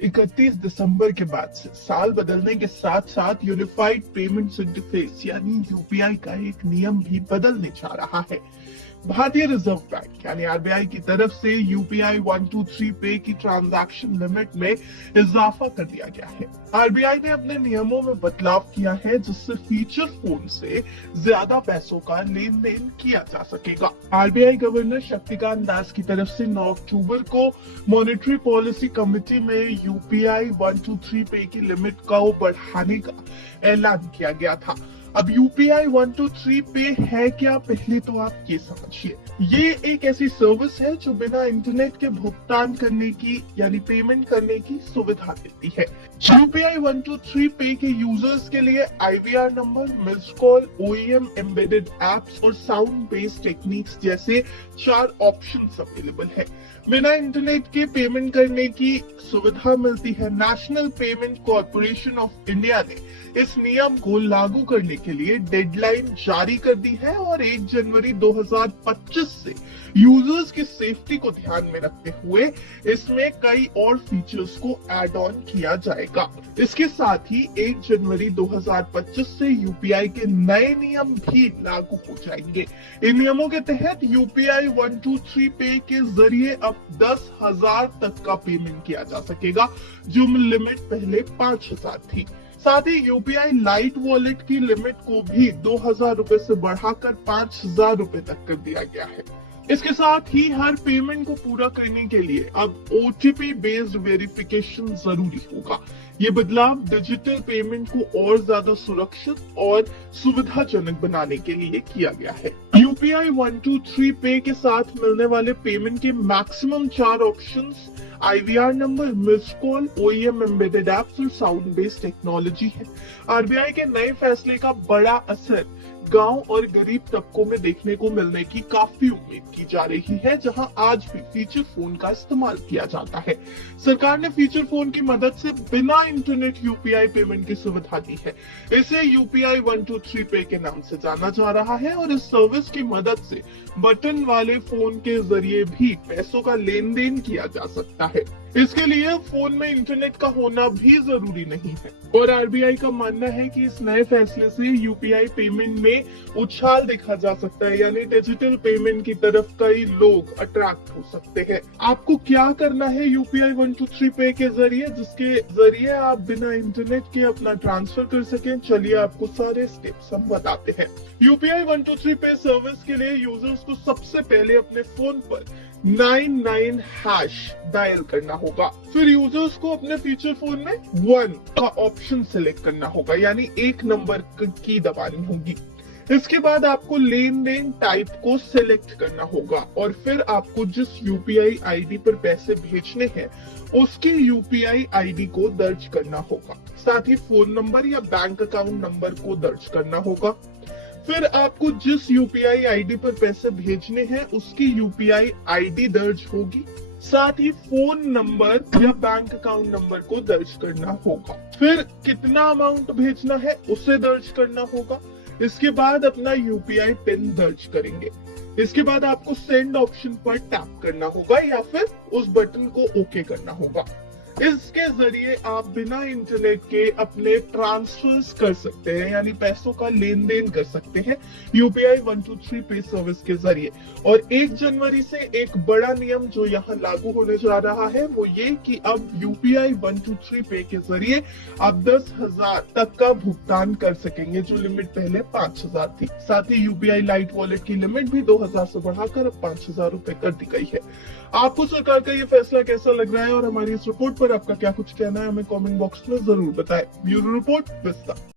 31 दिसंबर के बाद से साल बदलने के साथ साथ यूनिफाइड पेमेंट्स इंटरफेस यानी यूपीआई का एक नियम भी बदलने जा रहा है। भारतीय रिजर्व बैंक यानी आरबीआई की तरफ से यूपीआई 123 पे की ट्रांजैक्शन लिमिट में इजाफा कर दिया गया है। आरबीआई ने अपने नियमों में बदलाव किया है जिससे फीचर फोन से ज्यादा पैसों का लेन देन किया जा सकेगा। आरबीआई गवर्नर शक्तिकांत दास की तरफ से 9 अक्टूबर को मॉनेटरी पॉलिसी कमेटी में यूपीआई 123 पे की लिमिट को बढ़ाने का ऐलान किया गया था। अब यूपीआई 123 पे है क्या, पहले तो आप ये समझिए। ये एक ऐसी सर्विस है जो बिना इंटरनेट के भुगतान करने की यानी पेमेंट करने की सुविधा देती है। यूपीआई 123 पे के यूजर्स के लिए IVR number, missed call, OEM embedded apps और साउंड बेस्ड टेक्निक्स जैसे 4 ऑप्शंस अवेलेबल है। बिना इंटरनेट के पेमेंट करने की सुविधा मिलती है। National payment corporation of India ने इस नियम को लागू करने के लिए डेडलाइन जारी कर दी है और 1 जनवरी 2025 से यूजर्स की सेफ्टी को ध्यान में रखते हुए इसमें कई और फीचर्स को ऐड ऑन किया जाएगा। इसके साथ ही 1 जनवरी 2025 से यूपीआई के नए नियम भी लागू हो जाएंगे। इन नियमों के तहत यूपीआई 123 पे के जरिए अब 10,000 तक का पेमेंट किया जा सकेगा, जो लिमिट पहले 5,000 थी। साथ ही यूपीआई लाइट वॉलेट की लिमिट को भी 2,000 रुपए से बढ़ाकर 5,000 रुपए तक कर दिया गया है। इसके साथ ही हर पेमेंट को पूरा करने के लिए अब ओटीपी बेस्ड वेरिफिकेशन जरूरी होगा। ये बदलाव डिजिटल पेमेंट को और ज्यादा सुरक्षित और सुविधाजनक बनाने के लिए किया गया है। यूपीआई 123 पे के साथ मिलने वाले पेमेंट के maximum 4 options IVR number, missed call, OEM embedded apps और साउंड बेस्ड टेक्नोलॉजी है। आरबीआई के नए फैसले का बड़ा असर गांव और गरीब तबकों में देखने को मिलने की काफी उम्मीद की जा रही है, जहां आज भी फीचर फोन का इस्तेमाल किया जाता है। सरकार ने फीचर फोन की मदद से बिना इंटरनेट यूपीआई पेमेंट की सुविधा दी है। इसे यूपीआई 123 पे के नाम से जाना जा रहा है और इस सर्विस की मदद से बटन वाले फोन के जरिए भी पैसों का लेन देन किया जा सकता है। इसके लिए फोन में इंटरनेट का होना भी जरूरी नहीं है और आरबीआई का मानना है कि इस नए फैसले से यूपीआई पेमेंट में उछाल देखा जा सकता है, यानी डिजिटल पेमेंट की तरफ कई लोग अट्रैक्ट हो सकते हैं। आपको क्या करना है यूपीआई 123 पे के जरिए, जिसके जरिए आप बिना इंटरनेट के अपना ट्रांसफर कर सकें? चलिए आपको सारे स्टेप्स हम बताते हैं। यूपीआई 123 पे सर्विस के लिए यूजर्स को सबसे पहले अपने फोन पर 99# डायल करना होगा। फिर यूजर्स को अपने फीचर फोन में 1 का ऑप्शन सिलेक्ट करना होगा, यानी 1 नंबर की दबानी होगी। इसके बाद आपको लेन देन टाइप को सिलेक्ट करना होगा और फिर आपको जिस यूपीआई आईडी पर पैसे भेजने हैं उसकी यूपीआई आईडी को दर्ज करना होगा। साथ ही फोन नंबर या बैंक अकाउंट नंबर को दर्ज करना होगा। फिर आपको जिस यूपीआई आईडी पर पैसे भेजने हैं उसकी यूपीआई आईडी दर्ज होगी। साथ ही फोन नंबर या बैंक अकाउंट नंबर को दर्ज करना होगा। फिर कितना अमाउंट भेजना है उसे दर्ज करना होगा। इसके बाद अपना यूपीआई पिन दर्ज करेंगे। इसके बाद आपको सेंड ऑप्शन पर टैप करना होगा या फिर उस बटन को ओके करना होगा। इसके जरिए आप बिना इंटरनेट के अपने ट्रांसफर्स कर सकते हैं, यानी पैसों का लेन देन कर सकते हैं यूपीआई 123 पे सर्विस के जरिए। और 1 जनवरी से एक बड़ा नियम जो यहाँ लागू होने जा रहा है वो ये कि अब यूपीआई 123 पे के जरिए आप 10,000 तक का भुगतान कर सकेंगे, जो लिमिट पहले 5,000 थी। साथ ही यूपीआई लाइट वॉलेट की लिमिट भी 2,000 से बढ़ाकर अब 5,000 रुपए कर दी गई है। आपको सरकार का ये फैसला कैसा लग रहा है और हमारी इस रिपोर्ट पर आपका क्या कुछ कहना है, हमें कमेंट बॉक्स में जरूर बताएं। ब्यूरो रिपोर्ट, विस्तार।